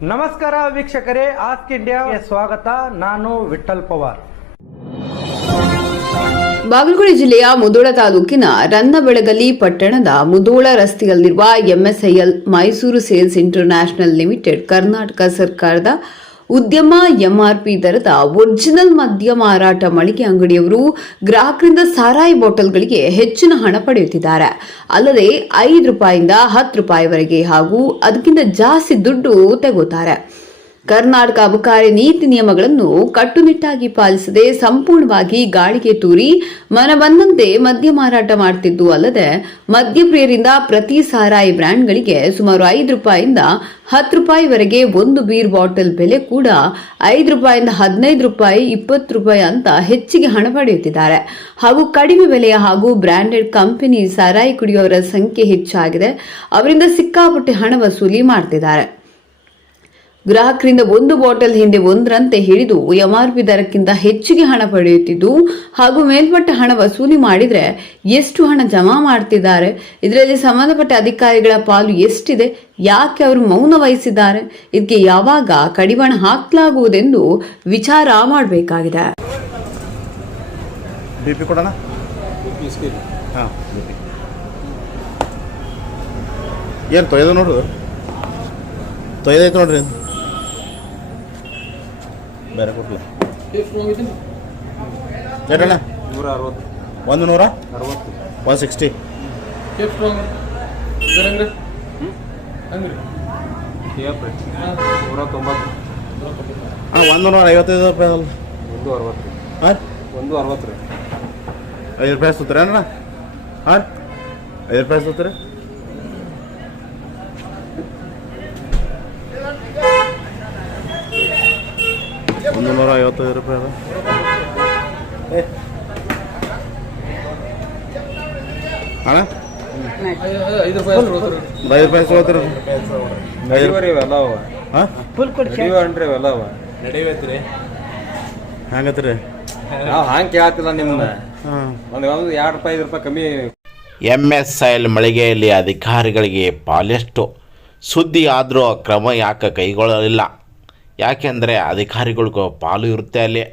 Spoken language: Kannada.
ನಮಸ್ಕಾರ ವೀಕ್ಷಕರೇ ಆಸ್ಕ್ ಇಂಡಿಯಾಗೆ ಸ್ವಾಗತ. ನಾನು ವಿಠಲ್ ಪವಾರ್. ಬಾಗಲಕೋಟೆ ಜಿಲ್ಲೆಯ ಮುದೋಳ ತಾಲೂಕಿನ ರನ್ನಬೆಳಗಲಿ ಪಟ್ಟಣದ ಮುದೋಳ ರಸ್ತೆಯಲ್ಲಿರುವ MSIL Mysore sales international limited Karnataka ಸರ್ಕಾರದ ಉದ್ಯಮ ಎಂಆರ್ಪಿ ದರದ ಒರಿಜಿನಲ್ ಮದ್ಯ ಮಾರಾಟ ಮಳಿಗೆ ಅಂಗಡಿಯವರು ಗ್ರಾಹಕರಿಂದ ಸಾರಾಯಿ ಬಾಟಲ್ಗಳಿಗೆ ಹೆಚ್ಚಿನ ಹಣ ಪಡೆಯುತ್ತಿದ್ದಾರೆ. ಅಲ್ಲದೆ ಐದು ರೂಪಾಯಿಂದ ಹತ್ತು ರೂಪಾಯಿವರೆಗೆ ಹಾಗೂ ಅದಕ್ಕಿಂತ ಜಾಸ್ತಿ ದುಡ್ಡು ತೆಗೋತಾರೆ. ಕರ್ನಾಟಕ ಅಬಕಾರಿ ನೀತಿ ನಿಯಮಗಳನ್ನು ಕಟ್ಟುನಿಟ್ಟಾಗಿ ಪಾಲಿಸದೆ ಸಂಪೂರ್ಣವಾಗಿ ಗಾಳಿಗೆ ತೂರಿ ಮನ ಬಂದಂತೆ ಮದ್ಯ ಮಾರಾಟ ಮಾಡುತ್ತಿದ್ದು ಅಲ್ಲದೆ ಮದ್ಯಪ್ರಿಯರಿಂದ ಪ್ರತಿ ಸಾರಾಯಿ ಬ್ರ್ಯಾಂಡ್ಗಳಿಗೆ ಸುಮಾರು ಐದು ರೂಪಾಯಿಂದ ಹತ್ತು ರೂಪಾಯಿವರೆಗೆ ಒಂದು ಬೀರ್ ಬಾಟಲ್ ಬೆಲೆ ಕೂಡ ಐದು ರೂಪಾಯಿಂದ ಹದಿನೈದು ರೂಪಾಯಿ, ಇಪ್ಪತ್ತು ರೂಪಾಯಿ ಅಂತ ಹೆಚ್ಚಿಗೆ ಹಣ ಪಡೆಯುತ್ತಿದ್ದಾರೆ. ಹಾಗೂ ಕಡಿಮೆ ಬೆಲೆಯ ಹಾಗೂ ಬ್ರ್ಯಾಂಡೆಡ್ ಕಂಪನಿ ಸಾರಾಯಿ ಕುಡಿಯುವವರ ಸಂಖ್ಯೆ ಹೆಚ್ಚಾಗಿದೆ. ಅವರಿಂದ ಸಿಕ್ಕಾಪಟ್ಟೆ ಹಣ ವಸೂಲಿ ಮಾಡ್ತಿದ್ದಾರೆ. ಗ್ರಾಹಕರಿಂದ ಒಂದು ಬಾಟಲ್ ಹಿಂದೆ ಒಂದರಂತೆ ಹಿಡಿದು ಎಂಆರ್ಪಿ ದರಕ್ಕಿಂತ ಹೆಚ್ಚಿಗೆ ಹಣ ಪಡೆಯುತ್ತಿದ್ದು ಹಾಗೂ ಮೇಲ್ಮಟ್ಟ ಹಣ ವಸೂಲಿ ಮಾಡಿದರೆ ಎಷ್ಟು ಹಣ ಜಮಾ ಮಾಡ್ತಿದ್ದಾರೆ? ಇದರಲ್ಲಿ ಸಂಬಂಧಪಟ್ಟ ಅಧಿಕಾರಿಗಳ ಪಾಲು ಎಷ್ಟಿದೆ? ಯಾಕೆ ಅವರು ಮೌನ ವಹಿಸಿದ್ದಾರೆ? ಇದಕ್ಕೆ ಯಾವಾಗ ಕಡಿವಾಣ ಹಾಕಲಾಗುವುದೆಂದು ವಿಚಾರ ಮಾಡಬೇಕಾಗಿದೆ. ಏನು ತೊಯ್ದು ನೋಡ್ರಿ ತೊಯ್ದೈತೆ ನೋಡ್ರಿ. ಬೇರೆ ಕೊಡ್ಲ? ಎಷ್ಟಣ್ಣ ನೂರ ಅರವತ್ತು ಒಂದು ನೂರ? ಅರವತ್ತು. ಒನ್ ಸಿಕ್ಸ್ಟಿ ನೂರ ತೊಂಬತ್ತು ಹಾಂ. ಒಂದು ನೂರ ಐವತ್ತೈದು ರೂಪಾಯಿ ಅದಲ್ಲ ಒಂದು ಅರವತ್ತು. ಹಾಂ? ಒಂದು ಅರವತ್ತು ರೀ. ಐದು ರೂಪಾಯಿ ಸುತ್ತೀರ ಹಾಂ? ಐದು ರೂಪಾಯಿ ಸುತ್ತೀರಿ ಒಂದು ನೂರ ಐವತ್ತೈದು ರೂಪಾಯಿ ಅದ. ಅಣ್ಣ? ಐದು ರೂಪಾಯಿ ಐದು ರೂಪಾಯಿ ಸುತ್ತೀರಿ ನಡಿವರಿ ಇವೆಲ್ಲ ಅವ ಹಾಂ? ನಡಿವನ್ರಿ ಇವೆಲ್ಲ ಅವ. ಹ್ಯಾಂಗತ್ರಿ? ನಾವು ಹಂಗೆ ಕೇಳ್ತಿಲ್ಲ ನಿಮ್ಮನ್ನ ಹಾಂ ಒಂದು ಒಂದು ಎರಡು ರೂಪಾಯಿ ಐದು ರೂಪಾಯಿ ಕಮ್ಮಿ. ಎಂಎಸ್ಐಎಲ್ ಮಳಿಗೆಯಲ್ಲಿ ಅಧಿಕಾರಿಗಳಿಗೆ ಪಾಲೆಷ್ಟು. ಸುದ್ದಿ ಆದರೂ ಕ್ರಮ ಯಾಕೆ ಕೈಗೊಳ್ಳಲಿಲ್ಲ? ಯಾಕೆಂದರೆ ಅಧಿಕಾರಿಗಳಿಗೂ ಪಾಲು ಇರುತ್ತೆ ಅಲ್ಲಿ.